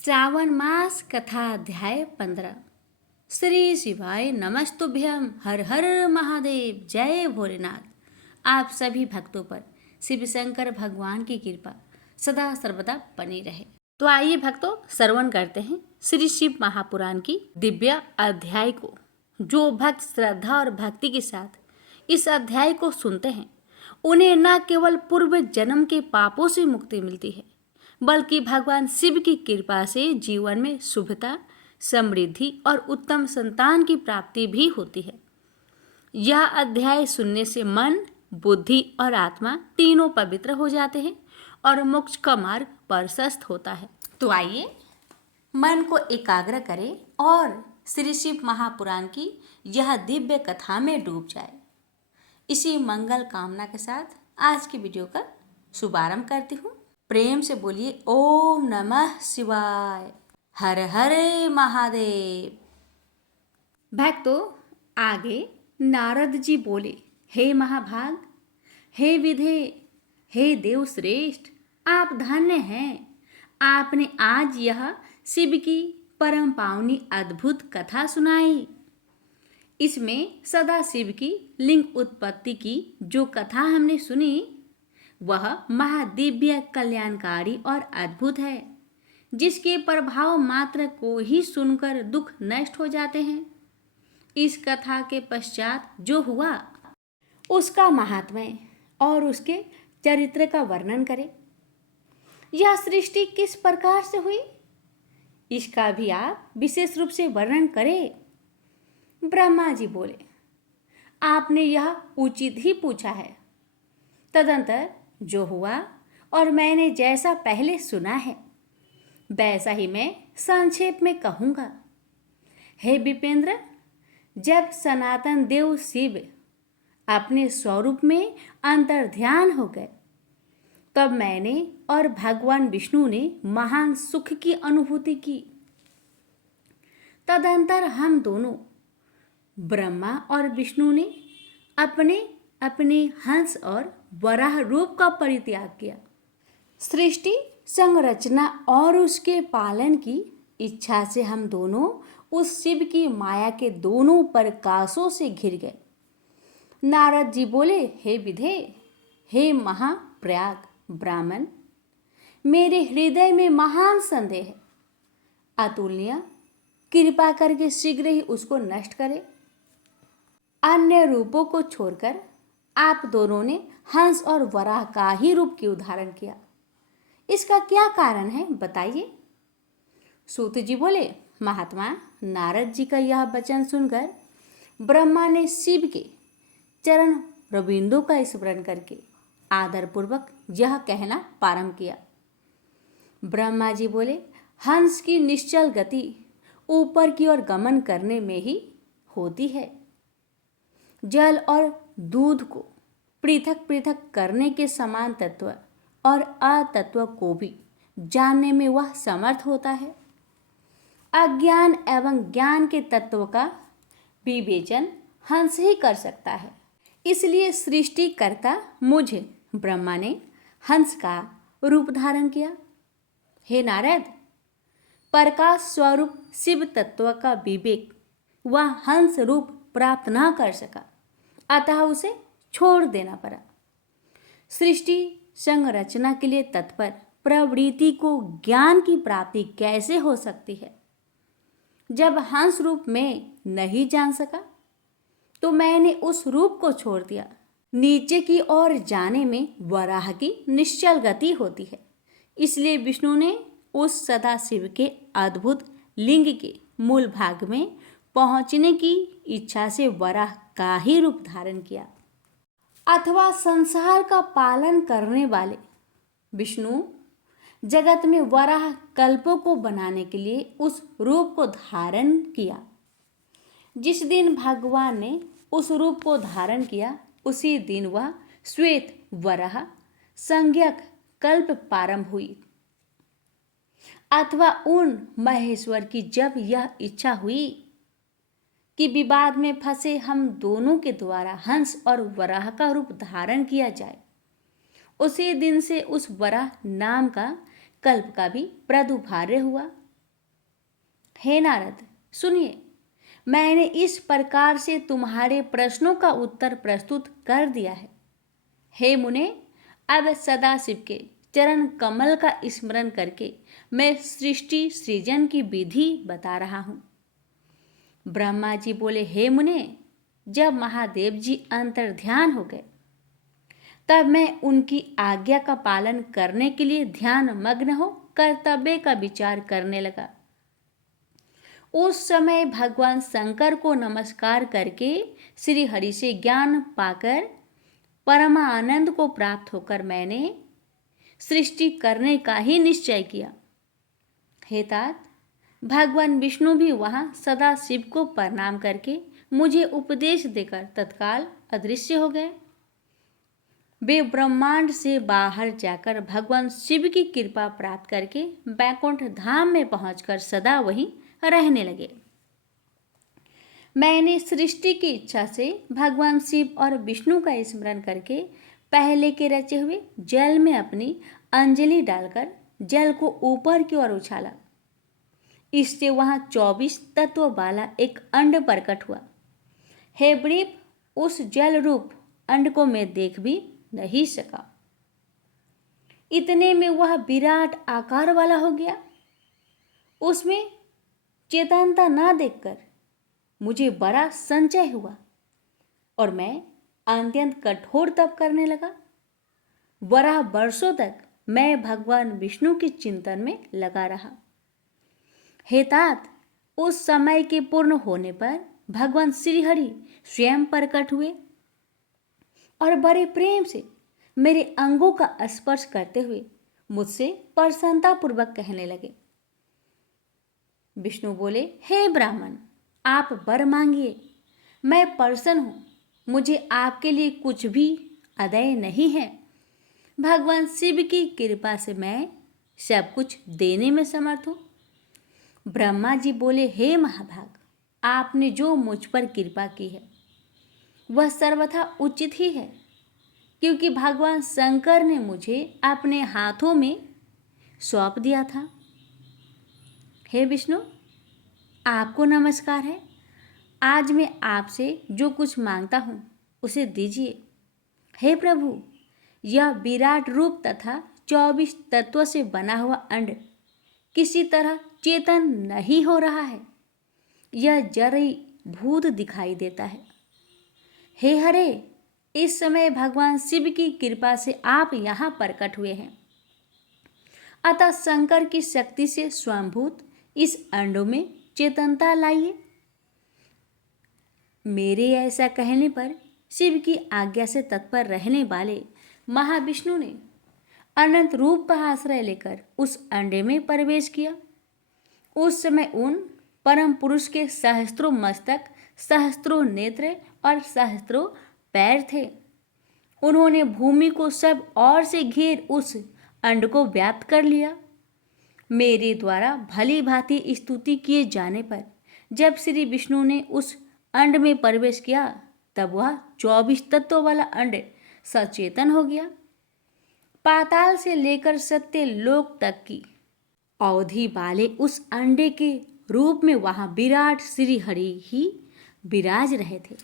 श्रावण मास कथा अध्याय 15। श्री शिवाय नमस्तुभ्यम। हर हर महादेव। जय भोलेनाथ। आप सभी भक्तों पर शिव शंकर भगवान की कृपा सदा सर्वदा बनी रहे। तो आइए भक्तों, श्रवण करते हैं श्री शिव महापुराण की दिव्य अध्याय को। जो भक्त श्रद्धा और भक्ति के साथ इस अध्याय को सुनते हैं उन्हें न केवल पूर्व जन्म के पापों से मुक्ति मिलती है, बल्कि भगवान शिव की कृपा से जीवन में शुभता, समृद्धि और उत्तम संतान की प्राप्ति भी होती है। यह अध्याय सुनने से मन, बुद्धि और आत्मा तीनों पवित्र हो जाते हैं और मोक्ष का मार्ग प्रशस्त होता है। तो आइए मन को एकाग्र करें और श्री शिव महापुराण की यह दिव्य कथा में डूब जाए। इसी मंगल कामना के साथ आज की वीडियो का शुभारंभ करती हूँ। प्रेम से बोलिए ओम नमः शिवाय। हर हर महादेव। भक्तों, आगे नारद जी बोले, हे महाभाग, हे विधे, हे देव श्रेष्ठ, आप धन्य हैं। आपने आज यह शिव की परम पावनी अद्भुत कथा सुनाई। इसमें सदा शिव की लिंग उत्पत्ति की जो कथा हमने सुनी वह महादिव्य, कल्याणकारी और अद्भुत है, जिसके प्रभाव मात्र को ही सुनकर दुख नष्ट हो जाते हैं। इस कथा के पश्चात जो हुआ उसका महात्म्य और उसके चरित्र का वर्णन करें। यह सृष्टि किस प्रकार से हुई इसका भी आप विशेष रूप से वर्णन करें। ब्रह्मा जी बोले, आपने यह उचित ही पूछा है। तदंतर जो हुआ और मैंने जैसा पहले सुना है वैसा ही मैं संक्षेप में कहूँगा। हे विपेंद्र, जब सनातन देव शिव अपने स्वरूप में अंतर्ध्यान हो गए तब मैंने और भगवान विष्णु ने महान सुख की अनुभूति की। तदंतर हम दोनों ब्रह्मा और विष्णु ने अपने अपने हंस और वराह रूप का परित्याग किया। सृष्टि संरचना और उसके पालन की इच्छा से हम दोनों उस शिव की माया के दोनों प्रकाशों से घिर गए। नारद जी बोले, हे विधे, हे महाप्रयाग ब्राह्मण, मेरे हृदय में महान संदेह है। अतुल्य, कृपा करके शीघ्र ही उसको नष्ट करे। अन्य रूपों को छोड़कर आप दोनों ने हंस और वराह का ही रूप क्यों धारण किया? इसका क्या कारण है, बताइए। सूत जी बोले, महात्मा, नारद जी का यह वचन सुनकर ब्रह्मा ने शिव के चरण रविंदों का स्मरण करके आदरपूर्वक यह कहना प्रारंभ किया। ब्रह्मा जी बोले, हंस की निश्चल गति ऊपर की ओर गमन करने में ही होती है। जल और दूध को पृथक पृथक करने के समान तत्व और अतत्व को भी जानने में वह समर्थ होता है। अज्ञान एवं ज्ञान के तत्व का विवेचन हंस ही कर सकता है। इसलिए सृष्टिकर्ता मुझे ब्रह्मा ने हंस का रूप धारण किया। हे नारद, प्रकाश स्वरूप शिव तत्व का विवेक वह हंस रूप प्राप्त न कर सका, अतः उसे छोड़ देना पड़ा। सृष्टि संरचना के लिए तत्पर प्रवृत्ति को ज्ञान की प्राप्ति कैसे हो सकती है? जब हंस रूप में नहीं जान सका तो मैंने उस रूप को छोड़ दिया। नीचे की ओर जाने में वराह की निश्चल गति होती है, इसलिए विष्णु ने उस सदाशिव के अद्भुत लिंग के मूल भाग में पहुंचने की इच्छा से वराह का ही रूप धारण किया। अथवा संसार का पालन करने वाले विष्णु जगत में वराह कल्पों को बनाने के लिए उस रूप को धारण किया। जिस दिन भगवान ने उस रूप को धारण किया उसी दिन वह श्वेत वराह संज्ञक कल्प प्रारंभ हुई। अथवा उन महेश्वर की जब यह इच्छा हुई कि विवाद में फंसे हम दोनों के द्वारा हंस और वराह का रूप धारण किया जाए, उसी दिन से उस वराह नाम का कल्प का भी प्रादुर्भाव हुआ। हे नारद, सुनिए, मैंने इस प्रकार से तुम्हारे प्रश्नों का उत्तर प्रस्तुत कर दिया है। हे मुने, अब सदाशिव के चरण कमल का स्मरण करके मैं सृष्टि सृजन की विधि बता रहा हूँ। ब्रह्मा जी बोले, हे मुने, जब महादेव जी अंतर्ध्यान हो गए तब मैं उनकी आज्ञा का पालन करने के लिए ध्यान मग्न हो कर्तव्य का विचार करने लगा। उस समय भगवान शंकर को नमस्कार करके श्री हरि से ज्ञान पाकर परमानंद को प्राप्त होकर मैंने सृष्टि करने का ही निश्चय किया। हे तात, भगवान विष्णु भी वहां सदा शिव को प्रणाम करके मुझे उपदेश देकर तत्काल अदृश्य हो गए। वे ब्रह्मांड से बाहर जाकर भगवान शिव की कृपा प्राप्त करके बैकुंठ धाम में पहुंचकर सदा वहीं रहने लगे। मैंने सृष्टि की इच्छा से भगवान शिव और विष्णु का स्मरण करके पहले के रचे हुए जल में अपनी अंजलि डालकर जल को ऊपर की ओर उछाला। इससे वहां 24 तत्व वाला एक अंड प्रकट हुआ। हे वृप, उस जल रूप अंड को मैं देख भी नहीं सका। इतने में वह विराट आकार वाला हो गया। उसमें चेतनता ना देखकर मुझे बड़ा संचय हुआ और मैं अत्यंत कठोर तप करने लगा। 12 वर्षों तक मैं भगवान विष्णु के चिंतन में लगा रहा। हे तात, उस समय के पूर्ण होने पर भगवान श्री हरि स्वयं प्रकट हुए और बड़े प्रेम से मेरे अंगों का स्पर्श करते हुए मुझसे प्रसन्नता पूर्वक कहने लगे। विष्णु बोले, हे ब्राह्मण, आप वर मांगिए, मैं प्रसन्न हूँ। मुझे आपके लिए कुछ भी अदेय नहीं है। भगवान शिव की कृपा से मैं सब कुछ देने में समर्थ हूँ। ब्रह्मा जी बोले, हे महाभाग, आपने जो मुझ पर कृपा की है वह सर्वथा उचित ही है, क्योंकि भगवान शंकर ने मुझे अपने हाथों में सौंप दिया था। हे विष्णु, आपको नमस्कार है। आज मैं आपसे जो कुछ मांगता हूँ उसे दीजिए। हे प्रभु, यह विराट रूप तथा 24 तत्वों से बना हुआ अंड किसी तरह चेतन नहीं हो रहा है। यह जरी भूत दिखाई देता है। हे हरे, इस समय भगवान शिव की कृपा से आप यहाँ प्रकट हुए हैं, अतः शंकर की शक्ति से स्वयंभूत इस अंडों में चेतनता लाइए। मेरे ऐसा कहने पर शिव की आज्ञा से तत्पर रहने वाले महाविष्णु ने अनंत रूप का आश्रय लेकर उस अंडे में प्रवेश किया। उस समय उन परम पुरुष के सहस्त्रों मस्तक, सहस्त्रों नेत्र और सहस्त्रों पैर थे। उन्होंने भूमि को सब ओर से घेर उस अंड को व्याप्त कर लिया। मेरे द्वारा भली भांति स्तुति किए जाने पर जब श्री विष्णु ने उस अंड में प्रवेश किया तब वह 24 तत्वों वाला अंड सचेतन हो गया। पाताल से लेकर सत्य लोक तक की अवधि वाले उस अंडे के रूप में वहां विराट श्री हरि ही विराज रहे थे।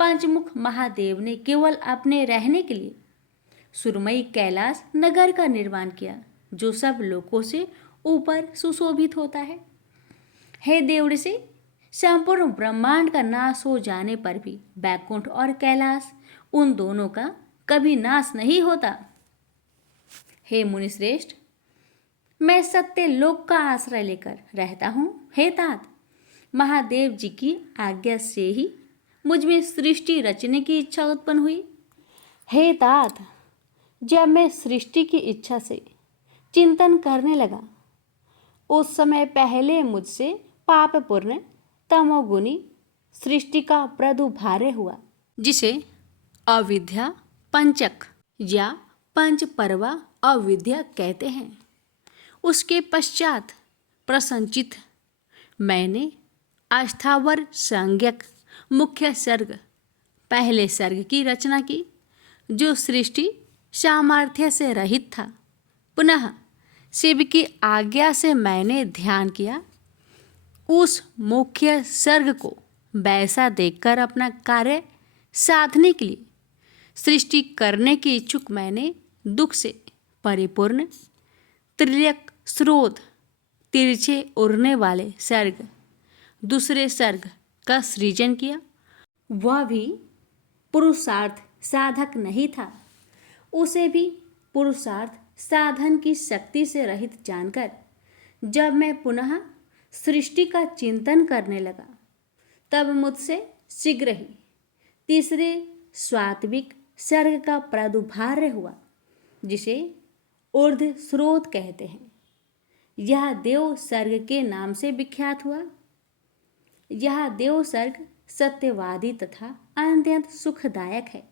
पंचमुख महादेव ने केवल अपने रहने के लिए सुरमई कैलाश नगर का निर्माण किया, जो सब लोकों से ऊपर सुशोभित होता है। हे देवऋषि, संपूर्ण ब्रह्मांड का नाश हो जाने पर भी बैकुंठ और कैलाश, उन दोनों का कभी नाश नहीं होता। हे मुनिश्रेष्ठ, मैं सत्य लोक का आश्रय लेकर रहता हूँ। हे तात, महादेव जी की आज्ञा से ही मुझ में सृष्टि रचने की इच्छा उत्पन्न हुई। हे तात, जब मैं सृष्टि की इच्छा से चिंतन करने लगा उस समय पहले मुझसे पापपूर्ण तमोगुनी सृष्टि का प्रादुर्भाव हुआ, जिसे अविद्या पंचक या पंचपर्वा अविद्या कहते हैं। उसके पश्चात प्रसंचित मैंने अस्थावर संज्ञक मुख्य सर्ग, पहले सर्ग की रचना की, जो सृष्टि सामर्थ्य से रहित था। पुनः शिव की आज्ञा से मैंने ध्यान किया। उस मुख्य सर्ग को वैसा देखकर अपना कार्य साधने के लिए सृष्टि करने की इच्छुक मैंने दुख से परिपूर्ण त्रियक स्रोत तिरछे उड़ने वाले सर्ग दूसरे सर्ग का सृजन किया। वह भी पुरुषार्थ साधक नहीं था। उसे भी पुरुषार्थ साधन की शक्ति से रहित जानकर जब मैं पुनः सृष्टि का चिंतन करने लगा तब मुझसे शीघ्र ही तीसरे स्वात्विक सर्ग का प्रादुर्भाव हुआ, जिसे ऊर्ध्व स्रोत कहते हैं। यह देव सर्ग के नाम से विख्यात हुआ। यह देव सर्ग सत्यवादी तथा अत्यंत सुखदायक है।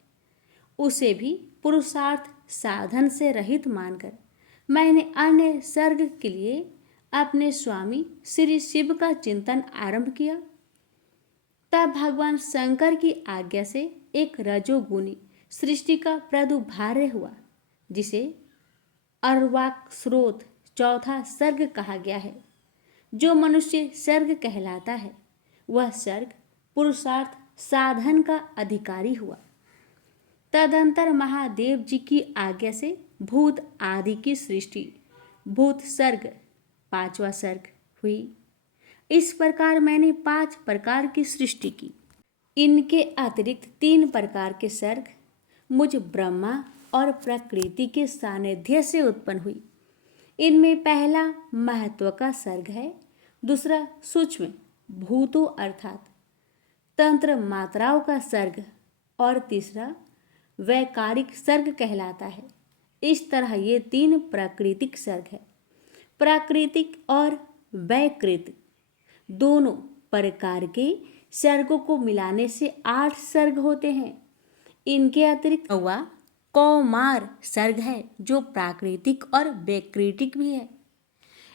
उसे भी पुरुषार्थ साधन से रहित मानकर मैंने अन्य सर्ग के लिए अपने स्वामी श्री शिव का चिंतन आरंभ किया। तब भगवान शंकर की आज्ञा से एक रजोगुणी सृष्टि का प्रादुर्भाव हुआ, जिसे अर्वाक स्रोत चौथा सर्ग कहा गया है। जो मनुष्य सर्ग कहलाता है वह सर्ग पुरुषार्थ साधन का अधिकारी हुआ। तदंतर महादेव जी की आज्ञा से भूत आदि की सृष्टि भूत सर्ग पांचवा सर्ग हुई। इस प्रकार मैंने 5 प्रकार की सृष्टि की। इनके अतिरिक्त 3 प्रकार के सर्ग मुझ ब्रह्मा और प्रकृति के सानिध्य से उत्पन्न हुई। इनमें पहला महत्व का सर्ग है, दूसरा सूक्ष्म भूतों अर्थात तंत्र मात्राओं का सर्ग और तीसरा वैकारिक सर्ग कहलाता है। इस तरह ये 3 प्राकृतिक सर्ग है। प्राकृतिक और वैकृतिक दोनों प्रकार के सर्गों को मिलाने से 8 सर्ग होते हैं। इनके अतिरिक्त हुआ कौमार सर्ग है, जो प्राकृतिक और वैकृतिक भी है।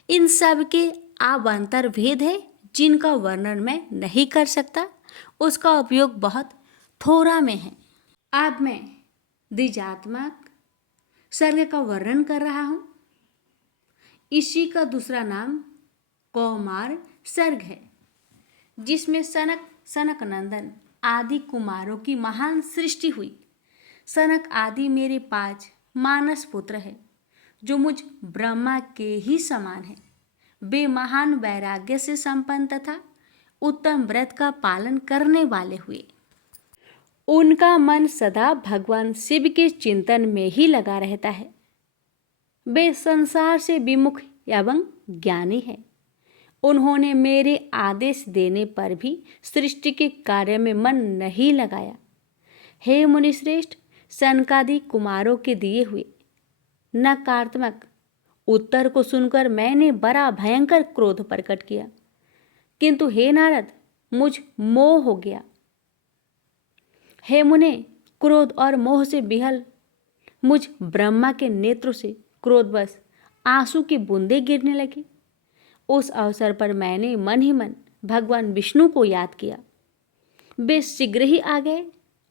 इन सब के आवांतर भेद है, जिनका वर्णन मैं नहीं कर सकता। उसका उपयोग बहुत थोड़ा में है। अब मैं द्विजात्मक सर्ग का वर्णन कर रहा हूँ। इसी का दूसरा नाम कौमार सर्ग है, जिसमें सनक नंदन आदि कुमारों की महान सृष्टि हुई। सनक आदि मेरे 5 मानस पुत्र हैं, जो मुझ ब्रह्मा के ही समान है। वे महान वैराग्य से संपन्न तथा उत्तम व्रत का पालन करने वाले हुए। उनका मन सदा भगवान शिव के चिंतन में ही लगा रहता है। वे संसार से विमुख एवं ज्ञानी हैं। उन्होंने मेरे आदेश देने पर भी सृष्टि के कार्य में मन नहीं लगाया। हे मुनिश्रेष्ठ, सनकादि कुमारों के दिए हुए नकारात्मक उत्तर को सुनकर मैंने बड़ा भयंकर क्रोध प्रकट किया, किंतु हे नारद, मुझ मोह हो गया। हे मुने, क्रोध और मोह से विहल मुझ ब्रह्मा के नेत्रों से क्रोधवश आंसू की बूंदें गिरने लगी। उस अवसर पर मैंने मन ही मन भगवान विष्णु को याद किया। वे शीघ्र ही आ गए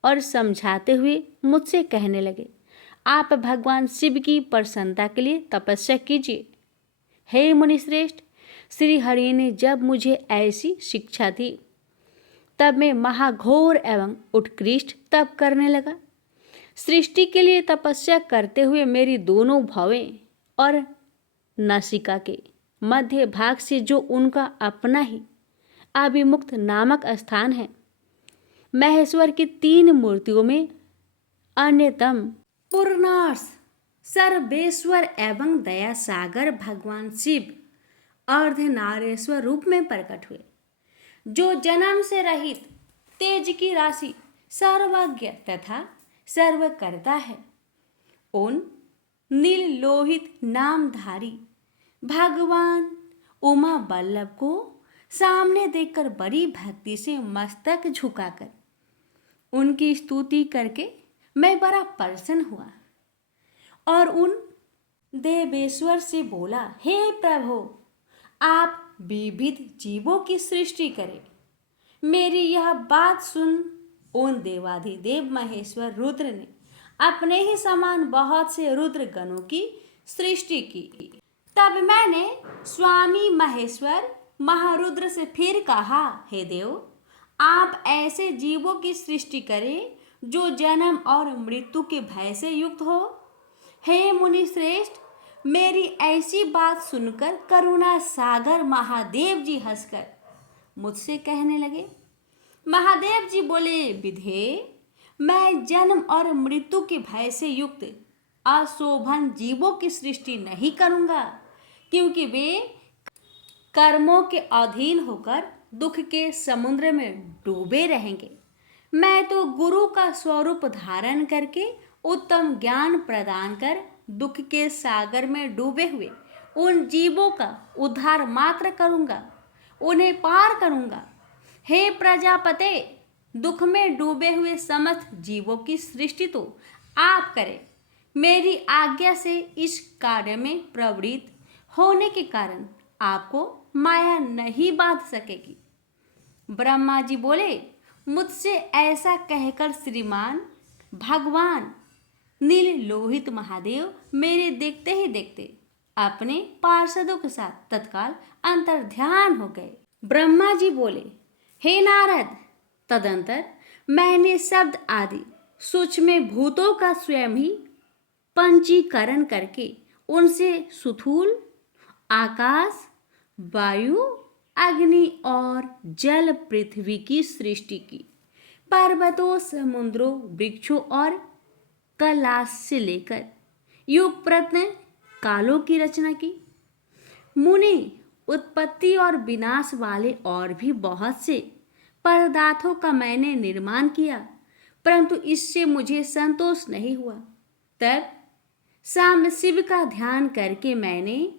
और समझाते हुए मुझसे कहने लगे, आप भगवान शिव की प्रसन्नता के लिए तपस्या कीजिए। हे मुनिश्रेष्ठ, श्री हरि ने जब मुझे ऐसी शिक्षा दी तब मैं महाघोर एवं उत्कृष्ट तप करने लगा। सृष्टि के लिए तपस्या करते हुए मेरी दोनों भवें और नासिका के मध्य भाग से जो उनका अपना ही अभिमुक्त नामक स्थान है, महेश्वर की 3 मूर्तियों में अन्यतम पूर्णार्थ सर्वेश्वर एवं दया सागर भगवान शिव अर्धनारेश्वर रूप में प्रकट हुए, जो जन्म से रहित तेज की राशि सर्वज्ञ तथा सर्वकर्ता है। उन नील लोहित नामधारी भगवान उमा बल्लभ को सामने देखकर बड़ी भक्ति से मस्तक झुकाकर उनकी स्तुति करके मैं बड़ा प्रसन्न हुआ और उन देवेश्वर से बोला, हे प्रभु, आप विविध जीवों की सृष्टि करें। मेरी यह बात सुन उन देवाधिदेव महेश्वर रुद्र ने अपने ही समान बहुत से रुद्र गणों की सृष्टि की। तब मैंने स्वामी महेश्वर महारुद्र से फिर कहा, हे देव, आप ऐसे जीवों की सृष्टि करें जो जन्म और मृत्यु के भय से युक्त हो। हे मुनि श्रेष्ठ, मेरी ऐसी बात सुनकर करुणा सागर महादेव जी हंसकर मुझसे कहने लगे। महादेव जी बोले, विधे, मैं जन्म और मृत्यु के भय से युक्त अशोभन जीवों की सृष्टि नहीं करूंगा, क्योंकि वे कर्मों के अधीन होकर दुख के समुद्र में डूबे रहेंगे। मैं तो गुरु का स्वरूप धारण करके उत्तम ज्ञान प्रदान कर दुख के सागर में डूबे हुए उन जीवों का उद्धार मात्र करूंगा, उन्हें पार करूंगा। हे प्रजापते, दुख में डूबे हुए समस्त जीवों की सृष्टि तो आप करें। मेरी आज्ञा से इस कार्य में प्रवृत्त होने के कारण आपको माया नहीं बांध सकेगी। ब्रह्मा जी बोले, मुझसे ऐसा कहकर श्रीमान भगवान नील लोहित महादेव मेरे देखते ही देखते अपने पार्षदों के साथ तत्काल अंतर्ध्यान हो गए। ब्रह्मा जी बोले, हे नारद, तदंतर मैंने शब्द आदि सूक्ष्म भूतों का स्वयं ही पंचीकरण करके उनसे सुथूल आकाश, वायु, अग्नि और जल पृथ्वी की सृष्टि की। पर्वतों, समुद्रों, वृक्षों और कैलाश से लेकर युग प्रत्न कालों की रचना की। मुनि, उत्पत्ति और विनाश वाले और भी बहुत से पदार्थों का मैंने निर्माण किया, परंतु इससे मुझे संतोष नहीं हुआ। तब साम्ब शिव का ध्यान करके मैंने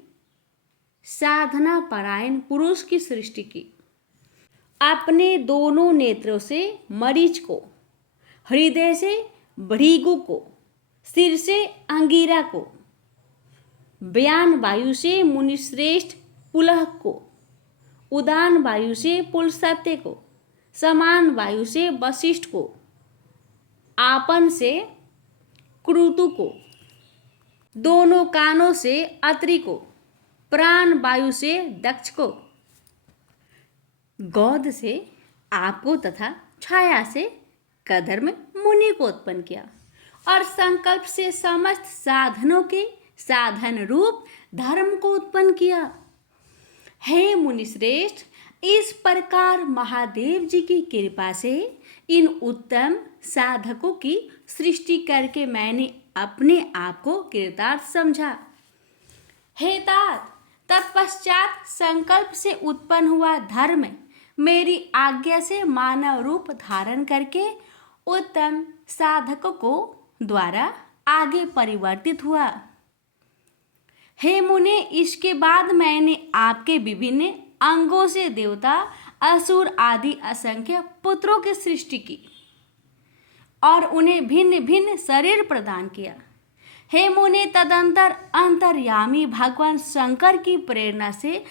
साधना परायण पुरुष की सृष्टि की। अपने दोनों नेत्रों से मरीच को, हृदय से भृगु को, सिर से अंगिरा को, व्यान वायु से मुनिश्रेष्ठ पुलह को, उदान वायु से पुलस्त्य को, समान वायु से वशिष्ठ को, आपन से क्रतु को, दोनों कानों से अत्रि को, प्राण वायु से दक्ष को, गौद से आपको तथा छाया से कदर्म मुनि को उत्पन्न किया और संकल्प से समस्त साधनों के साधन रूप धर्म को उत्पन्न किया। हे मुनिश्रेष्ठ, इस प्रकार महादेव जी की कृपा से इन उत्तम साधकों की सृष्टि करके मैंने अपने आप को कृतार्थ समझा। हे तात, तत्पश्चात संकल्प से उत्पन्न हुआ धर्म मेरी आज्ञा से मानव रूप धारण करके उत्तम साधकों को द्वारा आगे परिवर्तित हुआ। हे मुने, इसके बाद मैंने आपके विभिन्न अंगों से देवता, असुर आदि असंख्य पुत्रों की सृष्टि की और उन्हें भिन्न भिन्न शरीर प्रदान किया। हे मुने, तदंतर अंतर्यामी भगवान शंकर की प्रेरणा से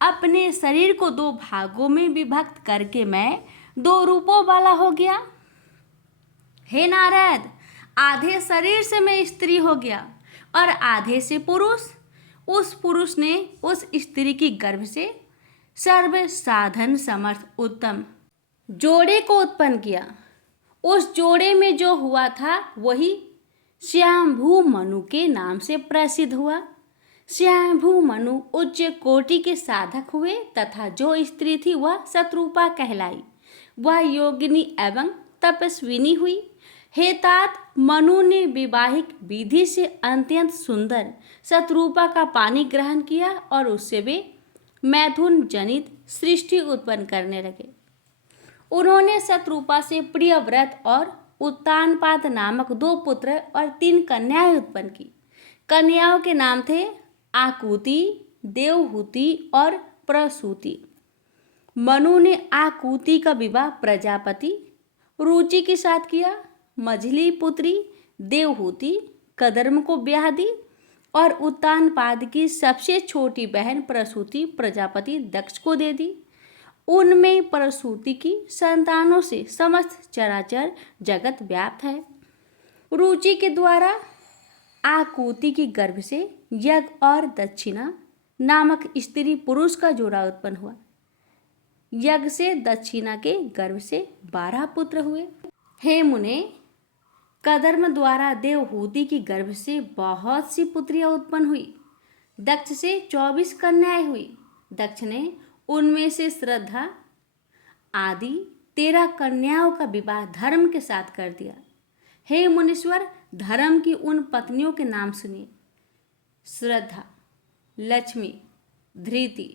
अपने शरीर को दो भागों में विभक्त करके मैं दो रूपों वाला हो गया। हे नारद, आधे शरीर से मैं स्त्री हो गया और आधे से पुरुष। उस पुरुष ने उस स्त्री की गर्भ से सर्व साधन समर्थ उत्तम जोड़े को उत्पन्न किया। उस जोड़े में जो हुआ था वही श्यामभू मनु के नाम से प्रसिद्ध हुआ। श्यामभू मनु उच्च कोटि के साधक हुए तथा जो स्त्री थी वह शत्रुपा कहलाई। वह योगिनी एवं तपस्विनी हुई। हे तात, मनु ने विवाहिक विधि से अत्यंत सुंदर शत्रुपा का पानी ग्रहण किया और उससे वे मैथुन जनित सृष्टि उत्पन्न करने लगे। उन्होंने शत्रुपा से प्रियव्रत और उत्तानपाद नामक दो पुत्र और 3 कन्याएं उत्पन्न की। कन्याओं के नाम थे आकुति, देवहूति और प्रसूति। मनु ने आकुति का विवाह प्रजापति रुचि के साथ किया। मझली पुत्री देवहूति कदर्म को ब्याह दी और उत्तानपाद की सबसे छोटी बहन प्रसूति प्रजापति दक्ष को दे दी। उनमें प्रसूति की संतानों से समस्त चराचर जगत व्याप्त है। रुचि के द्वारा आकुति की गर्भ से यज्ञ और दक्षिणा नामक स्त्री पुरुष का जोड़ा उत्पन्न हुआ। यज्ञ से दक्षिणा के गर्भ से 12 पुत्र हुए। हे मुने, कदर्म द्वारा देवहूति की गर्भ से बहुत सी पुत्रियां उत्पन्न हुई। दक्ष से 24 कन्याएं हुई। दक्ष ने उनमें से श्रद्धा आदि 13 कन्याओं का विवाह धर्म के साथ कर दिया। हे मुनीश्वर, धर्म की उन पत्नियों के नाम सुनिए। श्रद्धा, लक्ष्मी, धृति,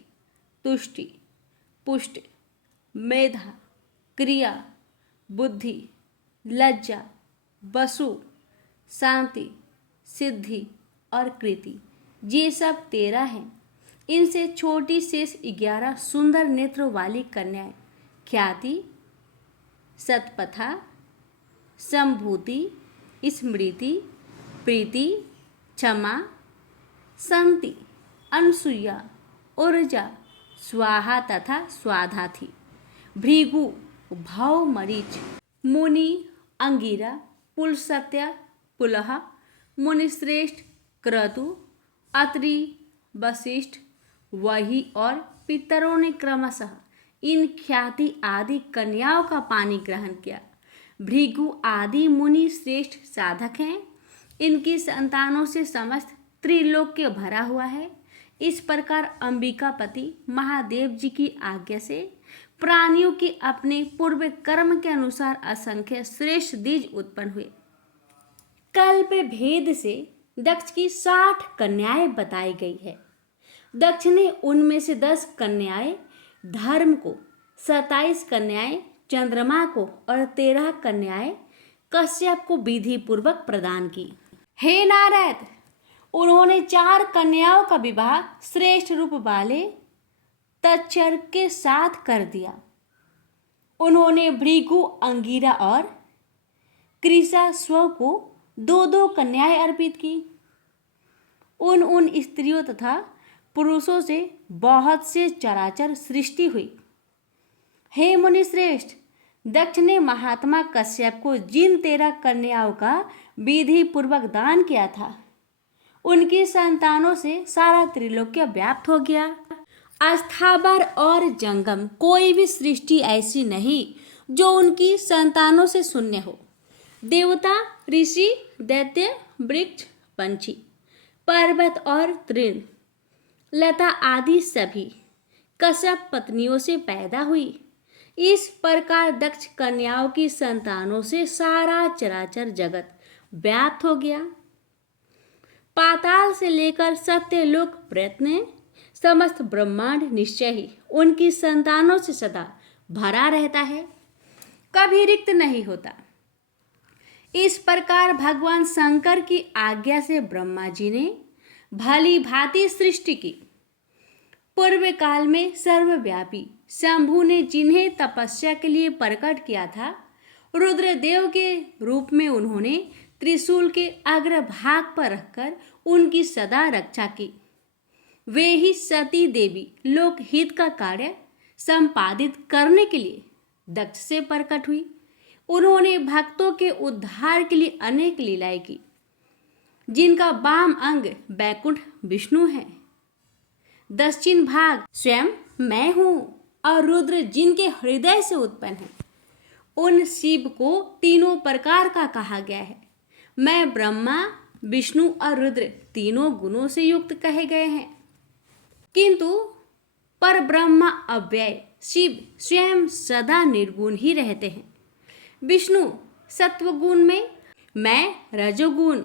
तुष्टि, पुष्ट, मेधा, क्रिया, बुद्धि, लज्जा, वसु, शांति, सिद्धि और कृति। ये सब 13 हैं। इनसे छोटी शेष 11 सुंदर नेत्रों वाली कन्याएं ख्याति, सतपथा, संभूति, स्मृति, प्रीति, क्षमा, संति, अनसुया, ऊर्जा, स्वाहा तथा स्वाधा थी। भृगु, भव, मरीच, मुनि, अंगिरा, पुलस्त्य, पुलह, मुनिश्रेष्ठ, क्रतु, अत्रि, वशिष्ठ, वही और पितरों ने क्रमशः इन ख्याति आदि कन्याओं का पानी ग्रहण किया। भृगु आदि मुनि श्रेष्ठ साधक हैं। इनकी संतानों से समस्त त्रिलोक्य भरा हुआ है। इस प्रकार अंबिकापति महादेव जी की आज्ञा से प्राणियों की अपने पूर्व कर्म के अनुसार असंख्य श्रेष्ठ द्विज उत्पन्न हुए। कल्प भेद से दक्ष की 60 कन्याएं बताई गई है। दक्ष ने उनमें से 10 कन्याएं धर्म को, 27 कन्याएं चंद्रमा को और 13 कन्याएं कश्यप को विधि पूर्वक प्रदान की। हे नारद, उन्होंने 4 कन्याओं का विवाह श्रेष्ठ रूप वाले तच्चर के साथ कर दिया। उन्होंने भृगु, अंगिरा और कृषा स्व को 2-2 कन्याएं अर्पित की। उन स्त्रियों तथा पुरुषों से बहुत से चराचर सृष्टि हुई। हे मुनि श्रेष्ठ, दक्ष ने महात्मा कश्यप को जिन 13 कन्याओं का विधि पूर्वक दान किया था, उनकी संतानों से सारा त्रिलोक्य व्याप्त हो गया। अस्थावर और जंगम कोई भी सृष्टि ऐसी नहीं जो उनकी संतानों से शून्य हो। देवता, ऋषि, दैत्य, वृक्ष, पंछी, पर्वत और तृण, लता आदि सभी कश्यप पत्नियों से पैदा हुई। इस प्रकार दक्ष कन्याओं की संतानों से सारा चराचर जगत व्याप्त हो गया। पाताल से लेकर सत्यलोक प्रयत्न समस्त ब्रह्मांड निश्चय ही उनकी संतानों से सदा भरा रहता है, कभी रिक्त नहीं होता। इस प्रकार भगवान शंकर की आज्ञा से ब्रह्मा जी ने भली भांति सृष्टि की। पूर्व काल में सर्वव्यापी शंभु ने जिन्हें तपस्या के लिए प्रकट किया था, रुद्रदेव के रूप में उन्होंने त्रिशूल के अग्रभाग पर रखकर उनकी सदा रक्षा की। वे ही सती देवी लोकहित का कार्य संपादित करने के लिए दक्ष से प्रकट हुई। उन्होंने भक्तों के उद्धार के लिए अनेक लीलाएं की, जिनका वाम अंग बैकुंठ विष्णु है, दक्षिण भाग स्वयं मैं हूँ और रुद्र जिनके हृदय से उत्पन्न है। उन शिव को तीनों प्रकार का कहा गया है। मैं ब्रह्मा, विष्णु और रुद्र तीनों गुणों से युक्त कहे गए हैं, किंतु पर ब्रह्मा अव्यय शिव स्वयं सदा निर्गुण ही रहते हैं। विष्णु सत्वगुण में, मैं रजोगुण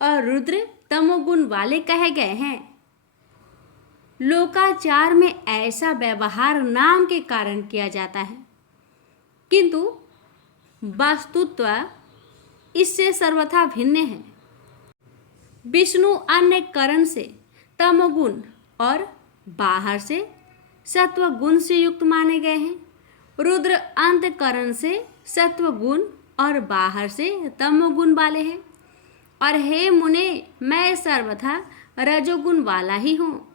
और रुद्र तमोगुण वाले कहे गए हैं। लोकाचार में ऐसा व्यवहार नाम के कारण किया जाता है, किंतु वास्तुत्व इससे सर्वथा भिन्न है। विष्णु अन्य करण से तमोगुण और बाहर से सत्वगुण से युक्त माने गए हैं। रुद्र अंतकरण से सत्वगुण और बाहर से तमोगुण वाले हैं। और हे मुने, मैं सर्वथा रजोगुण वाला ही हूँ।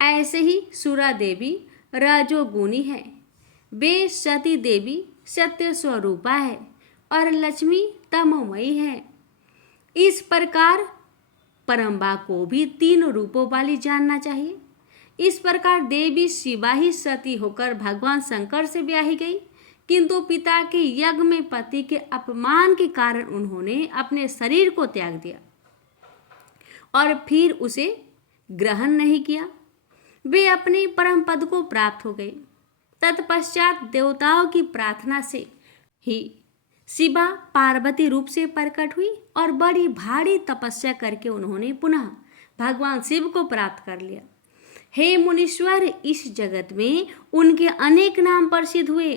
ऐसे ही सुरा देवी रजोगुणी है, वे सती देवी सत्य स्वरूपा है और लक्ष्मी तमोमयी है। इस प्रकार परम्बा को भी 3 रूपों वाली जानना चाहिए। इस प्रकार देवी शिवा ही सती होकर भगवान शंकर से ब्याही गई, किंतु पिता के यज्ञ में पति के अपमान के कारण उन्होंने अपने शरीर को त्याग दिया और फिर उसे ग्रहण नहीं किया। वे अपने परम पद को प्राप्त हो गए। तत्पश्चात देवताओं की प्रार्थना से ही शिवा पार्वती रूप से प्रकट हुई और बड़ी भारी तपस्या करके उन्होंने पुनः भगवान शिव को प्राप्त कर लिया। हे मुनीश्वर, इस जगत में उनके अनेक नाम प्रसिद्ध हुए।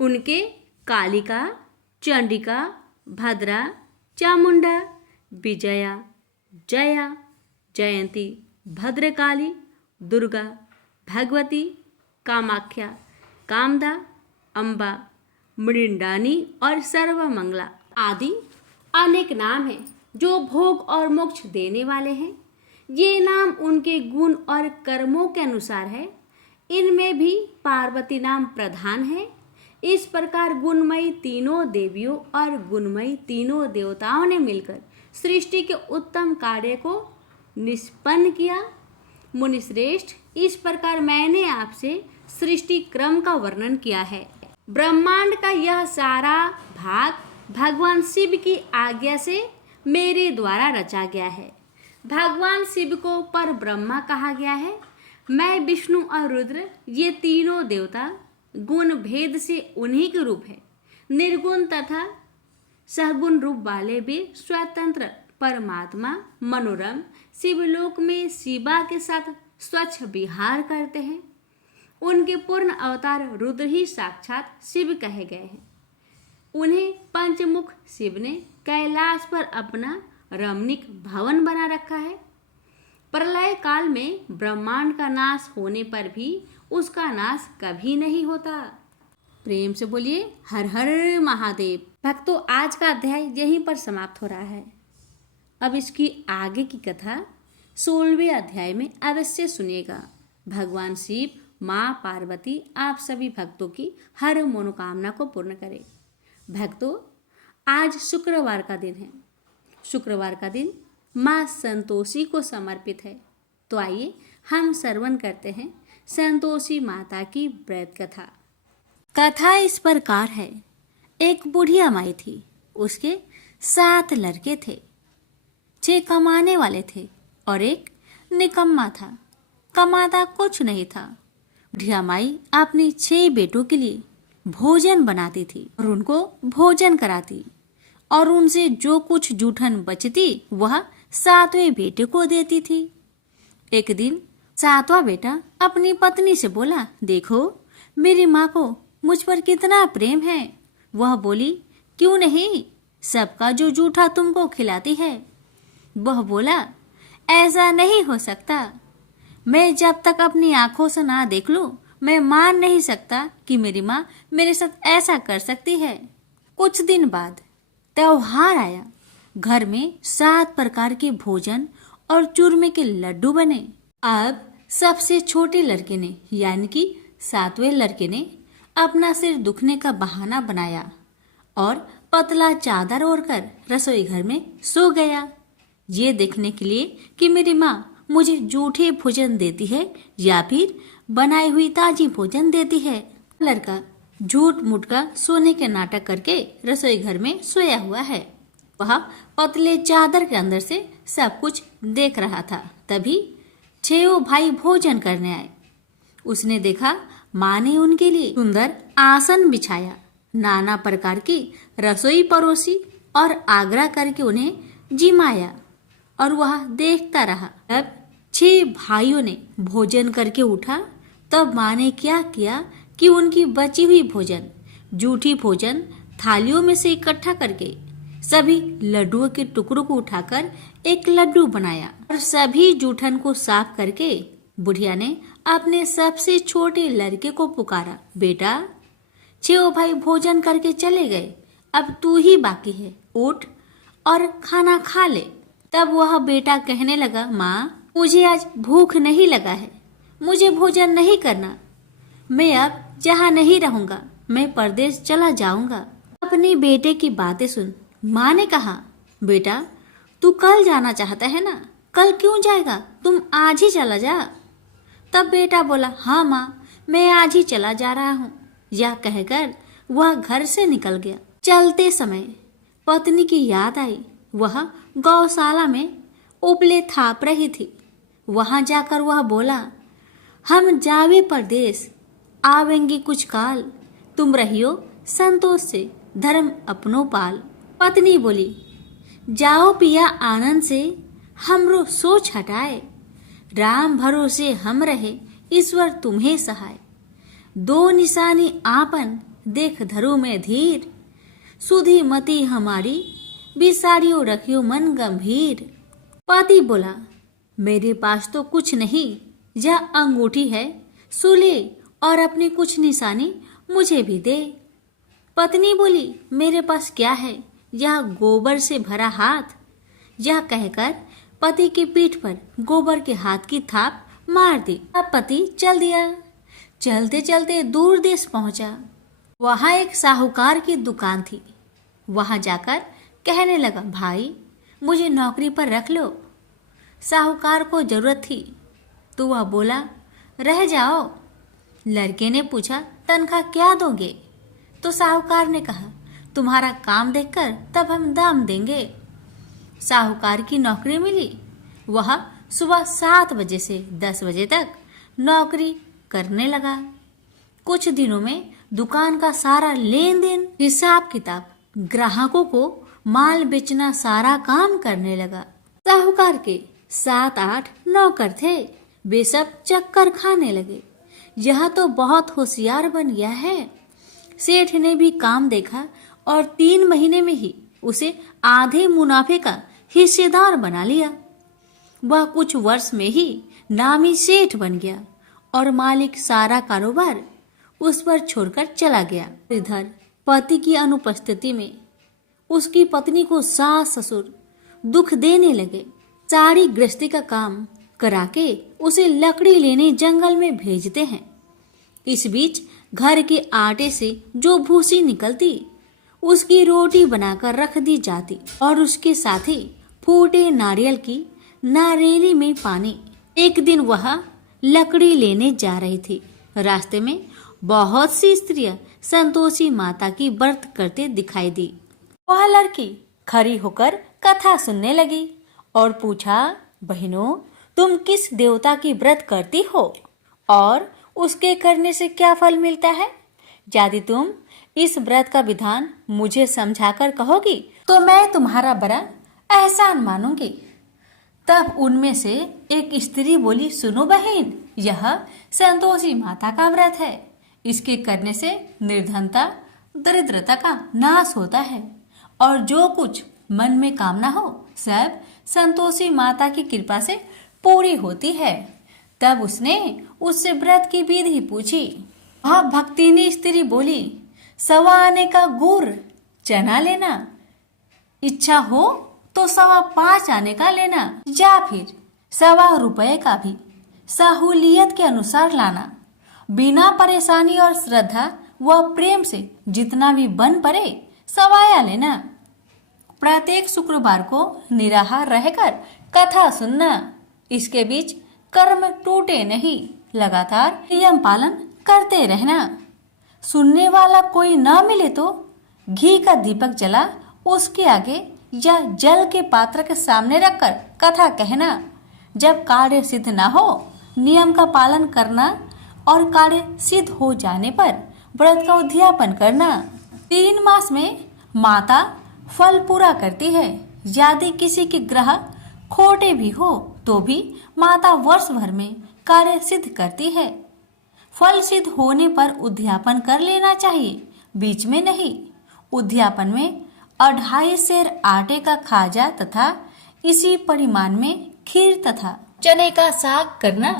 उनके कालिका, चंडिका, भद्रा, चामुंडा, विजया, जया, जयंती, भद्रकाली, दुर्गा, भगवती, कामाख्या, कामदा, अम्बा, मृंडानी और सर्वमंगला आदि अनेक नाम हैं जो भोग और मोक्ष देने वाले हैं। ये नाम उनके गुण और कर्मों के अनुसार है। इनमें भी पार्वती नाम प्रधान है। इस प्रकार गुणमयी तीनों देवियों और गुणमयी तीनों देवताओं ने मिलकर सृष्टि के उत्तम कार्य को निष्पन्न किया। मुनिश्रेष्ठ, इस प्रकार मैंने आपसे सृष्टि क्रम का वर्णन किया है। ब्रह्मांड का यह सारा भाग भगवान शिव की आज्ञा से मेरे द्वारा रचा गया है। भगवान शिव को पर ब्रह्मा कहा गया है। मैं, विष्णु और रुद्र, ये तीनों देवता गुण भेद से उन्हीं के रूप है। निर्गुण तथा सहगुण रूप वाले भी स्वतंत्र परमात्मा मनोरम शिवलोक में शिवा के साथ स्वच्छ विहार करते हैं। उनके पूर्ण अवतार रुद्र ही साक्षात शिव कहे गए हैं। उन्हें पंचमुख शिव ने कैलाश पर अपना रमणीक भवन बना रखा है। प्रलय काल में ब्रह्मांड का नाश होने पर भी उसका नाश कभी नहीं होता। प्रेम से बोलिए हर हर महादेव। भक्तों, आज का अध्याय यहीं पर समाप्त हो रहा है। अब इसकी आगे की कथा 16वें अध्याय में अवश्य सुनिएगा। भगवान शिव, माँ पार्वती आप सभी भक्तों की हर मनोकामना को पूर्ण करे। भक्तों, आज शुक्रवार का दिन है। शुक्रवार का दिन माँ संतोषी को समर्पित है। तो आइए हम श्रवण करते हैं संतोषी माता की व्रत कथा। कथा इस प्रकार है। एक बुढ़िया माई थी। उसके 7 लड़के थे। 6 कमाने वाले थे और एक निकम्मा था, कमाता कुछ नहीं था। बुढ़िया माई अपने 6 बेटों के लिए भोजन बनाती थी और उनको भोजन कराती और उनसे जो कुछ जूठन बचती वह 7वें बेटे को देती थी। एक दिन 7वां बेटा अपनी पत्नी से बोला, देखो मेरी माँ को मुझ पर कितना प्रेम है। वह बोली, क्यों नहीं, सबका जो जूठा तुमको खिलाती है। वह बोला, ऐसा नहीं हो सकता। मैं जब तक अपनी आंखों से ना देख लूं, मैं मान नहीं सकता कि मेरी माँ मेरे साथ ऐसा कर सकती है। कुछ दिन बाद त्योहार आया। घर में 7 प्रकार के भोजन और चूरमे के लड्डू बने। अब सबसे छोटे लड़के ने यानी कि 7वें लड़के ने अपना सिर दुखने का बहाना बनाया और पतला चादर ओढ़कर रसोई घर में सो गया, ये देखने के लिए कि मेरी माँ मुझे जूठे भोजन देती है या फिर बनाई हुई ताजी भोजन देती है। लड़का झूठ मूठ का सोने के नाटक करके रसोई घर में सोया हुआ है। वह पतले चादर के अंदर से सब कुछ देख रहा था। तभी 6 भाई भोजन करने आए। उसने देखा माँ ने उनके लिए सुंदर आसन बिछाया, नाना प्रकार की रसोई परोसी और आग्रह करके उन्हें जिमाया और वह देखता रहा। तब 6 भाइयों ने भोजन करके उठा। तब माँ ने क्या किया कि उनकी बची हुई भोजन, जूठी भोजन थालियों में से इकट्ठा करके सभी लड्डुओं के टुकड़ों को उठाकर एक लड्डू बनाया और सभी जूठन को साफ करके बुढ़िया ने अपने सबसे छोटे लड़के को पुकारा, बेटा 6 भाई भोजन करके चले गए, अब तू ही बाकी है, उठ और खाना खा ले। तब वह बेटा कहने लगा, माँ मुझे आज भूख नहीं लगा है, मुझे भोजन नहीं करना। मैं अब जहाँ नहीं रहूंगा, मैं परदेश चला जाऊंगा। अपने बेटे की बातें सुन माँ ने कहा, बेटा तू कल जाना चाहता है ना, कल क्यों जाएगा, तुम आज ही चला जा। तब बेटा बोला, हाँ माँ, मैं आज ही चला जा रहा हूँ। यह कहकर वह घर से निकल गया। चलते समय पत्नी की याद आई। वह गौशाला में उपले थाप रही थी। वहां जाकर वह बोला, हम जावे परदेश, आवेंगे कुछ काल, तुम रहियो संतोष से, धर्म अपनो पाल। पत्नी बोली, जाओ पिया आनंद से, हमरो सोच हटाए, राम भरोसे हम रहे, ईश्वर तुम्हें सहाय। दो निशानी आपन, देख धरो में धीर, सुधी मती हमारी, बिसारियो रखियो मन गंभीर। पति बोला, मेरे पास तो कुछ नहीं, यह अंगूठी है, सुले और अपनी कुछ निशानी मुझे भी दे। पत्नी बोली, मेरे पास क्या है, यह गोबर से भरा हाथ। यह कहकर पति की पीठ पर गोबर के हाथ की थाप मार दी। अब पति चल दिया। चलते चलते दूर देश पहुंचा। वहां एक साहूकार की दुकान थी। वहां जाकर कहने लगा, भाई मुझे नौकरी पर रख लो। साहूकार को जरूरत थी तो वह बोला, रह जाओ। लड़के ने पूछा, तनख्वाह क्या दोगे? तो साहूकार ने कहा, तुम्हारा काम देखकर तब हम दाम देंगे। साहूकार की नौकरी मिली। वह सुबह 7 बजे से 10 बजे तक नौकरी करने लगा। कुछ दिनों में दुकान का सारा लेन देन, हिसाब किताब, ग्राहकों को माल बेचना, सारा काम करने लगा। साहूकार के 7-8 नौकर थे। वे सब चक्कर खाने लगे। यह तो बहुत होशियार बन गया है। सेठ ने भी काम देखा और 3 महीने में ही उसे आधे मुनाफे का हिस्सेदार बना लिया। वह कुछ वर्ष में ही नामी सेठ बन गया और मालिक सारा कारोबार उस पर छोड़कर चला गया। इधर पति की अनुपस्थिति में उसकी पत्नी को सास ससुर दुख देने लगे। सारी गृहस्थी का काम करा के उसे लकड़ी लेने जंगल में भेजते हैं। इस बीच घर के आटे से जो भूसी निकलती उसकी रोटी बनाकर रख दी जाती और उसके साथ ही फूटे नारियल की नारेली में पानी। एक दिन वह लकड़ी लेने जा रही थी। रास्ते में बहुत सी स्त्रियां संतोषी माता की व्रत करते दिखाई दी। वह लड़की खड़ी होकर कथा सुनने लगी और पूछा, बहनों, तुम किस देवता की व्रत करती हो और उसके करने से क्या फल मिलता है? यदि तुम इस व्रत का विधान मुझे समझाकर कहोगी तो मैं तुम्हारा बड़ा एहसान मानूंगी। तब उनमें से एक स्त्री बोली, सुनो बहन, यह संतोषी माता का व्रत है। इसके करने से निर्धनता, दरिद्रता का नाश होता है और जो कुछ मन में कामना हो सब संतोषी माता की कृपा से पूरी होती है। तब उसने उससे व्रत की विधि पूछी। वह भक्तिनी स्त्री बोली, 1.25 आने का गुड़ चना लेना, इच्छा हो तो 5.25 आने का लेना, या फिर 1.25 रुपए का भी सहूलियत के अनुसार लाना। बिना परेशानी और श्रद्धा व प्रेम से जितना भी बन पड़े 1.25 लेना। प्रत्येक शुक्रवार को निराहार रहकर कथा सुनना। इसके बीच कर्म टूटे नहीं, लगातार नियम पालन करते रहना। सुनने वाला कोई न मिले तो घी का दीपक जला उसके आगे या जल के पात्र के सामने रखकर कथा कहना। जब कार्य सिद्ध न हो नियम का पालन करना और कार्य सिद्ध हो जाने पर व्रत का उद्यापन करना। 3 मास में माता फल पूरा करती है। यदि किसी के ग्रह खोटे भी हो तो भी माता वर्ष भर में कार्य सिद्ध करती है। फल सिद्ध होने पर उद्यापन कर लेना चाहिए, बीच में नहीं। उद्यापन में 2.5 सेर आटे का खाजा तथा इसी परिमाण में खीर तथा चने का साग करना।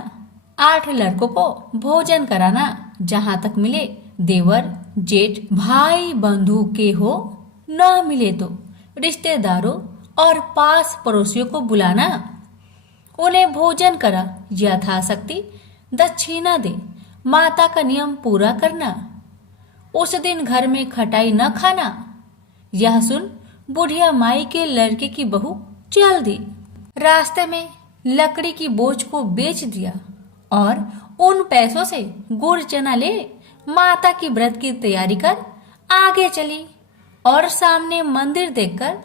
8 लड़कों को भोजन कराना। जहाँ तक मिले देवर, जेठ, भाई बंधु के हो, न मिले तो रिश्तेदारों और पास पड़ोसियों को बुलाना। उन्हें भोजन करा, यथाशक्ति दक्षिणा दे। माता का नियम पूरा करना। उस दिन घर में खटाई न खाना। यह सुन बुढ़िया माई के लड़के की बहू चल दी। रास्ते में लकड़ी की बोझ को बेच दिया और उन पैसों से गुड़ चना ले माता की व्रत की तैयारी कर आगे चली और सामने मंदिर देखकर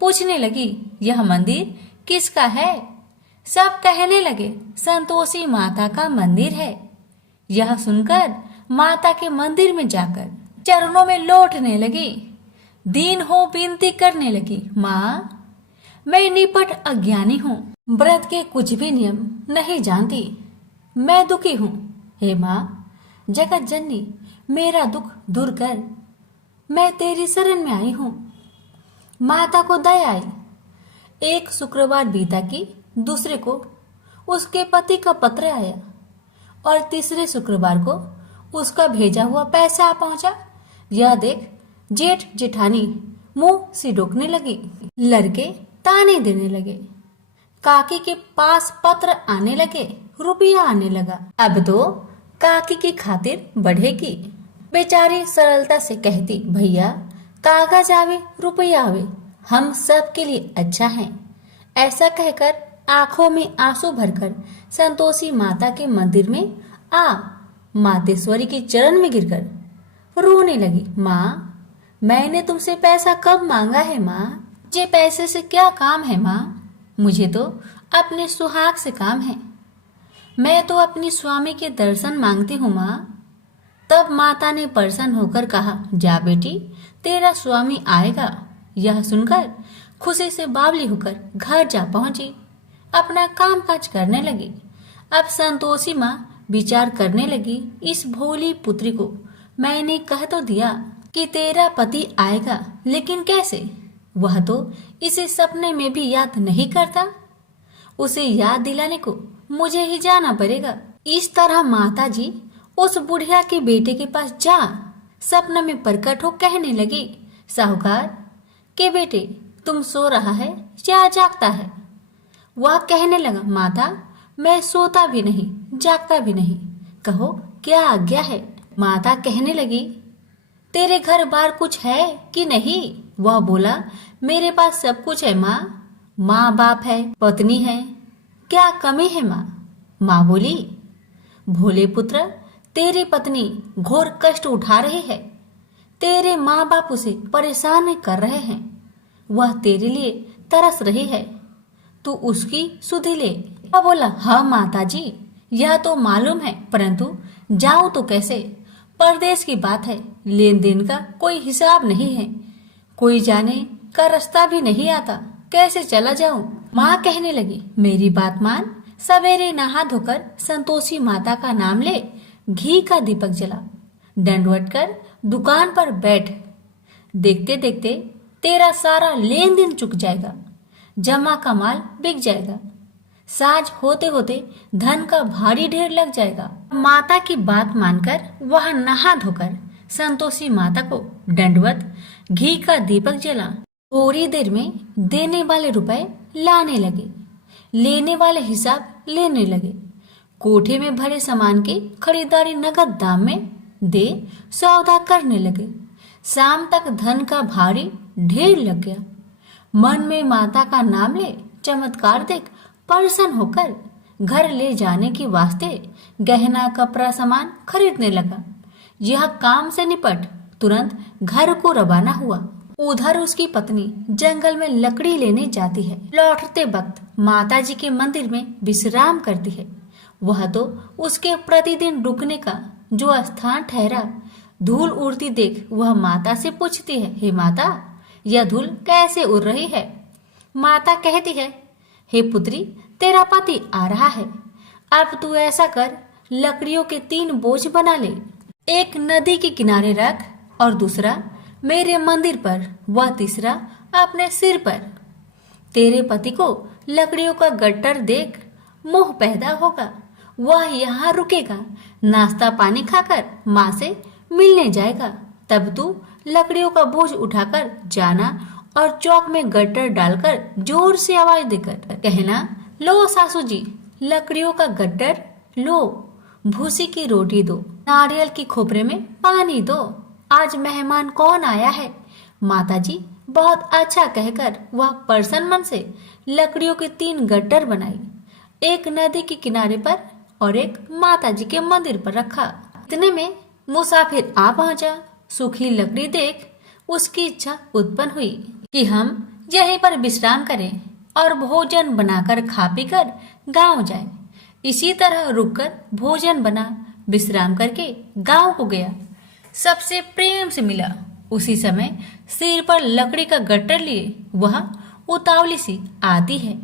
पूछने लगी, यह मंदिर किसका है? सब कहने लगे, संतोषी माता का मंदिर है। यह सुनकर माता के मंदिर में जाकर चरणों में लौटने लगी, दीन हो विनती करने लगी, माँ मैं निपट अज्ञानी हूँ, व्रत के कुछ भी नियम नहीं जानती, मैं दुखी हूँ। हे माँ जगत जननी मेरा दुख दूर कर, मैं तेरी शरण में आई हूँ। माता को दया आई। एक शुक्रवार बीता कि दूसरे को उसके पति का पत्र आया और तीसरे शुक्रवार को उसका भेजा हुआ पैसा आ पहुंचा। यह देख जेठ जेठानी मुंह सिडोकने लगी, लड़के ताने देने लगे, काकी के पास पत्र आने लगे, रुपया आने लगा। अब तो काकी की खातिर बढ़ेगी। बेचारी सरलता से कहती, भैया कागज आवे रुपया आवे, हम सब के लिए अच्छा है। ऐसा कहकर आंखों में आंसू भरकर संतोषी माता के मंदिर में आ मातेश्वरी के चरण में गिरकर रोने लगी, माँ मैंने तुमसे पैसा कब मांगा है माँ? मुझे पैसे से क्या काम है माँ? मुझे तो अपने सुहाग से काम है। मैं तो अपनी स्वामी के दर्शन मांगती हूँ माँ। तब माता ने प्रसन्न होकर कहा, जा बेटी तेरा स्वामी आएगा। यह सुनकर खुशी से बावली होकर घर जा पहुंची, अपना काम काज करने लगी। अब संतोषी माँ विचार करने लगी, इस भोली पुत्री को मैंने कह तो दिया कि तेरा पति आएगा, लेकिन कैसे? वह तो इसे सपने में भी याद नहीं करता। उसे याद दिलाने को मुझे ही जाना पड़ेगा। इस तरह माता जी उस बुढ़िया के बेटे के पास जा सपना में प्रकट हो कहने लगी, साहूकार के बेटे तुम सो रहा है या जागता है? वह कहने लगा, माता मैं सोता भी नहीं जागता भी नहीं, कहो क्या आज्ञा है? माता कहने लगी, तेरे घर बार कुछ है कि नहीं? वह बोला, मेरे पास सब कुछ है माँ, माँ बाप है, पत्नी है, क्या कमी है माँ? माँ बोली, भोले पुत्र तेरी पत्नी घोर कष्ट उठा रही है, तेरे माँ बाप उसे परेशान कर रहे हैं, वह तेरे लिए तरस रही है, तू उसकी सुधि ले। वह बोला, हाँ माता जी यह तो मालूम है, परंतु जाऊं तो कैसे? परदेश की बात है, लेन देन का कोई हिसाब नहीं है, कोई जाने का रास्ता भी नहीं आता, कैसे चला जाऊं? माँ कहने लगी, मेरी बात मान, सवेरे नहा धोकर संतोषी माता का नाम ले, घी का दीपक जला, दंडवत कर दुकान पर बैठ, देखते देखते तेरा सारा लेन देन चुक जाएगा, जमा का माल बिक जाएगा, साज होते होते धन का भारी ढेर लग जाएगा। माता की बात मानकर वह नहा धोकर संतोषी माता को दंडवत घी का दीपक जला। थोड़ी देर में देने वाले रुपए लाने लगे, लेने वाले हिसाब लेने लगे, कोठे में भरे सामान की खरीदारी नगद दाम में दे सौदा करने लगे। शाम तक धन का भारी ढेर लग गया। मन में माता का नाम ले चमत्कार देख प्रसन्न होकर घर ले जाने के वास्ते गहना कपड़ा सामान खरीदने लगा। यह काम से निपट तुरंत घर को रवाना हुआ। उधर उसकी पत्नी जंगल में लकड़ी लेने जाती है। लौटते वक्त माता जी के मंदिर में विश्राम करती है। वह तो उसके प्रतिदिन रुकने का जो स्थान ठहरा। धूल उड़ती देख वह माता से पूछती है, हे माता यह धूल कैसे उड़ रही है? माता कहती है, हे पुत्री तेरा पति आ रहा है, अब तू ऐसा कर लकड़ियों के 3 बोझ बना ले, एक नदी के किनारे रख और दूसरा मेरे मंदिर पर, वह तीसरा अपने सिर पर। तेरे पति को लकड़ियों का गट्टर देख मोह पैदा होगा, वह यहाँ रुकेगा, नाश्ता पानी खाकर माँ से मिलने जाएगा, तब तू लकड़ियों का बोझ उठाकर जाना और चौक में गट्टर डालकर जोर से आवाज देकर कहना, लो सासू जी लकड़ियों का गट्टर लो, भूसी की रोटी दो, नारियल की खोपरे में पानी दो, आज मेहमान कौन आया है? माता जी बहुत अच्छा कहकर वह प्रसन्न मन से लकड़ियों के 3 गट्टर बनाई, एक नदी के किनारे पर और एक माता जी के मंदिर पर रखा। इतने में मुसाफिर आ पहुंचा। सूखी लकड़ी देख उसकी इच्छा उत्पन्न हुई कि हम यहीं पर विश्राम करें और भोजन बनाकर खा पी कर गाँव जाए। इसी तरह रुककर भोजन बना, विश्राम करके गांव को गया। सबसे प्रेम से मिला। उसी समय सिर पर लकड़ी का गट्टर लिए वह उतावली सी आती है।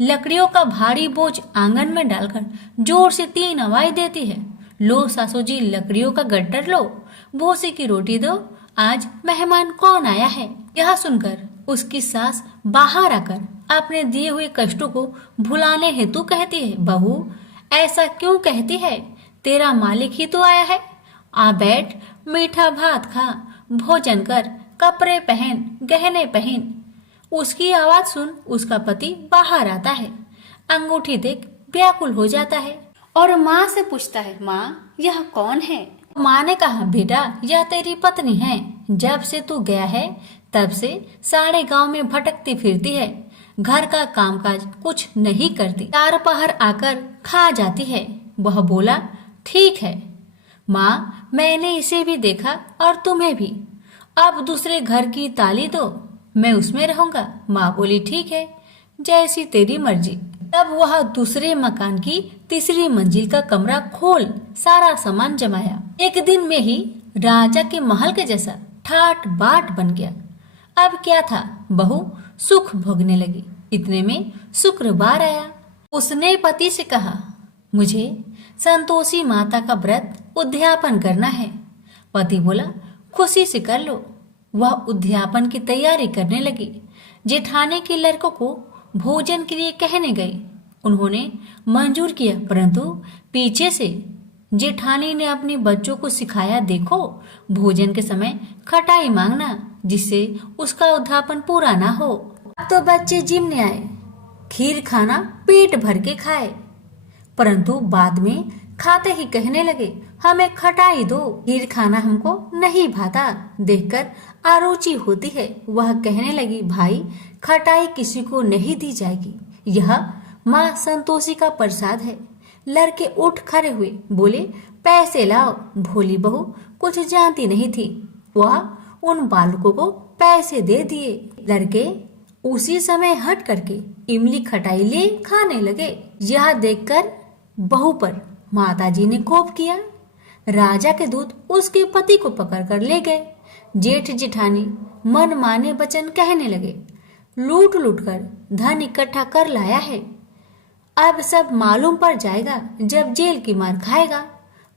लकड़ियों का भारी बोझ आंगन में डालकर जोर से 3 आवाज देती है। लो सासू जी, लकड़ियों का गट्टर लो, भूसी की रोटी दो, आज मेहमान कौन आया है। यह सुनकर उसकी सास बाहर आकर अपने दिए हुए कष्टों को भुलाने हेतु कहती है, बहू ऐसा क्यों कहती है, तेरा मालिक ही तो आया है। आ बैठ, मीठा भात खा, भोजन कर, कपड़े पहन, गहने पहन। उसकी आवाज सुन उसका पति बाहर आता है। अंगूठी देख व्याकुल हो जाता है और माँ से पूछता है, माँ यह कौन है। माँ ने कहा, बेटा यह तेरी पत्नी है। जब से तू गया है तब से सारे गांव में भटकती फिरती है, घर का कामकाज कुछ नहीं करती, 4 पहर आकर खा जाती है। वह बोला, ठीक है माँ, मैंने इसे भी देखा और तुम्हें भी। अब दूसरे घर की ताली दो, मैं उसमें रहूंगा। माँ बोली, ठीक है, जैसी तेरी मर्जी। तब वह दूसरे मकान की 3री मंजिल का कमरा खोल सारा सामान जमाया। एक दिन में ही राजा के महल के जैसा ठाट बाट बन गया। अब क्या था, बहू सुख भोगने लगी। इतने में शुक्रवार आया। उसने पति से कहा, मुझे संतोषी माता का व्रत उद्यापन करना है। पति बोला, खुशी से कर लो। वह उद्यापन की तैयारी करने लगी। जेठानी के लड़कों को भोजन के लिए कहने गई। उन्होंने मंजूर किया, परंतु पीछे से जेठानी ने अपने बच्चों को सिखाया, देखो भोजन के समय खटाई मांगना, जिससे उसका उद्यापन पूरा ना हो। अब तो बच्चे जिमने आए, खीर खाना पेट भर के खाए, परंतु बाद में खाते ही कहने लगे, हमें खटाई दो, खीर खाना हमको नहीं भाता। देखकर आरुचि होती है। वह कहने लगी, भाई खटाई किसी को नहीं दी जाएगी, यह माँ संतोषी का प्रसाद है। लड़के उठ खड़े हुए, बोले, पैसे लाओ। भोली बहू कुछ जानती नहीं थी, वह उन बालकों को पैसे दे दिए। लड़के उसी समय हट करके इमली खटाई ले खाने लगे। यह देखकर बहू पर माताजी ने कोप किया। राजा के दूत उसके पति को पकड़कर ले गए। जेठ जेठानी मन माने वचन कहने लगे, लूट लूट कर धन इकट्ठा कर लाया है, अब सब मालूम पड़ जाएगा जब जेल की मार खाएगा।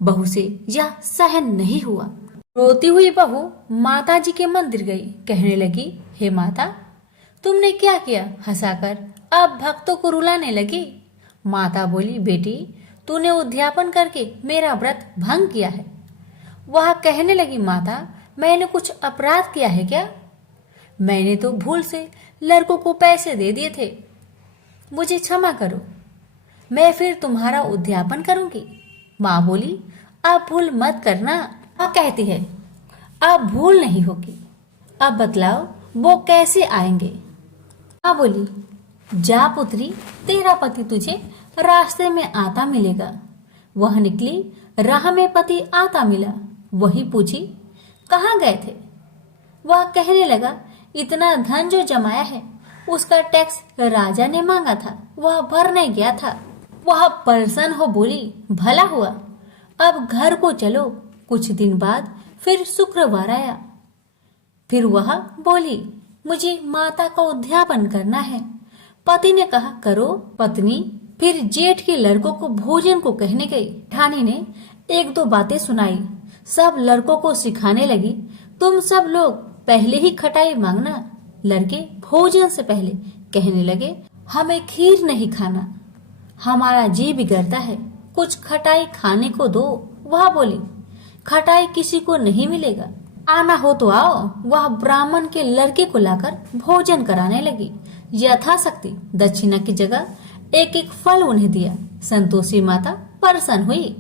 बहू से यह सहन नहीं हुआ। रोती हुई बहू माताजी के मंदिर गई। कहने लगी, हे माता, तुमने क्या किया। हंसाकर अब भक्तों को रुलाने लगी। माता बोली, बेटी तूने उद्यापन करके मेरा व्रत भंग किया है। वह कहने लगी, माता मैंने कुछ अपराध किया है क्या। मैंने तो भूल से लड़कों को पैसे दे दिए थे, मुझे क्षमा करो, मैं फिर तुम्हारा उद्यापन करूंगी। माँ बोली, अब भूल मत करना। माँ कहती है, अब भूल नहीं होगी, अब बतलाओ वो कैसे आएंगे। माँ बोली, जा पुत्री, तेरा पति तुझे रास्ते में आता मिलेगा। वह निकली, राह में पति आता मिला। वही पूछी, कहाँ गए थे। वह कहने लगा, इतना धन जो जमाया है उसका टैक्स राजा ने मांगा था, वह भरने गया था। वह प्रसन्न हो बोली, भला हुआ, अब घर को चलो। कुछ दिन बाद फिर शुक्रवार आया। फिर वह बोली, मुझे माता का उद्यापन करना है। पति ने कहा, करो। पत्नी फिर जेठ के लड़कों को भोजन को कहने गई। ठानी ने 1-2 बातें सुनाई। सब लड़कों को सिखाने लगी, तुम सब लोग पहले ही खटाई मांगना। लड़के भोजन से पहले कहने लगे, हमें खीर नहीं खाना, हमारा जी बिगड़ता है, कुछ खटाई खाने को दो। वह बोली, खटाई किसी को नहीं मिलेगा, आना हो तो आओ। वह ब्राह्मण के लड़के को लाकर भोजन कराने लगी। यथाशक्ति दक्षिणा की जगह 1-1 फल उन्हें दिया। संतोषी माता प्रसन्न हुई।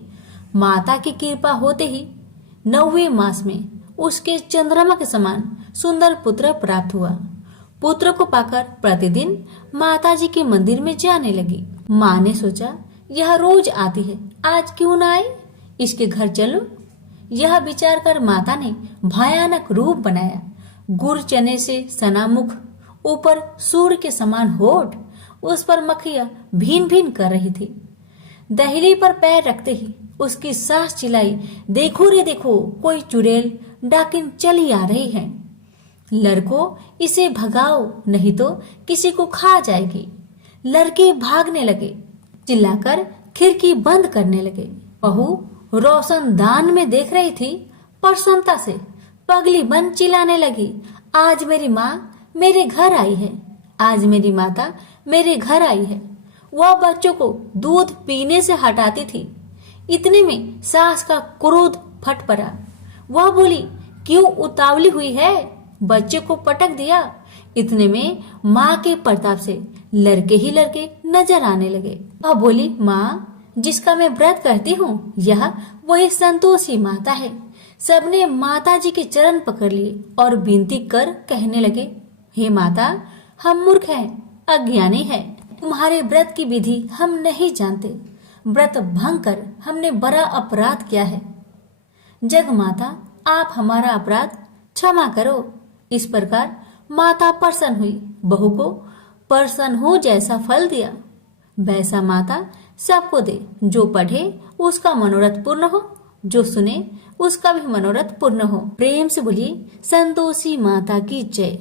माता की कृपा होते ही 9वें मास में उसके चंद्रमा के समान सुंदर पुत्र प्राप्त हुआ। पुत्र को पाकर प्रतिदिन माताजी के मंदिर में जाने लगी। माँ ने सोचा यह रोज आती है, आज क्यों ना आई? इसके घर चलो। यह विचार कर माता ने भयानक रूप बनाया। गुड़ चने से सना मुख, ऊपर सूर्य के समान होठ, उस पर मक्खियां भीन भीन कर रही थी। दहली पर पैर रखते ही उसकी सास चिल्लाई, देखो रे देखो, कोई चुड़ैल डाकिन चली आ रही है। लड़कों, इसे भगाओ, नहीं तो किसी को खा जाएगी। लड़के भागने लगे, चिल्लाकर खिड़की बंद करने लगे। बहू रोशनदान में देख रही थी, प्रसन्नता से पगली बन चिल्लाने लगी, आज मेरी माँ मेरे घर आई है, आज मेरी माता मेरे घर आई है। वह बच्चों को दूध पीने से हटाती थी। इतने में सास का क्रोध फट पड़ा। वह बोली, क्यों उतावली हुई है? बच्चे को पटक दिया। इतने में माँ के प्रताप से लड़के ही लड़के नजर आने लगे। वह बोली, माँ, जिसका मैं व्रत करती हूँ, यह वही संतोषी माता है। सबने माता जी के चरण पकड़ लिए और विनती कर कहने लगे, हे माता, हम मूर्ख हैं, अज्ञानी हैं, तुम्हारे व्रत की विधि हम नहीं जानते। व्रत भंग कर हमने बड़ा अपराध किया है। जग माता, आप हमारा अपराध क्षमा करो। इस प्रकार माता प्रसन्न हुई। बहू को प्रसन्न हो जैसा फल दिया, वैसा माता सबको दे। जो पढ़े उसका मनोरथ पूर्ण हो, जो सुने उसका भी मनोरथ पूर्ण हो। प्रेम से बोलिए संतोषी माता की जय।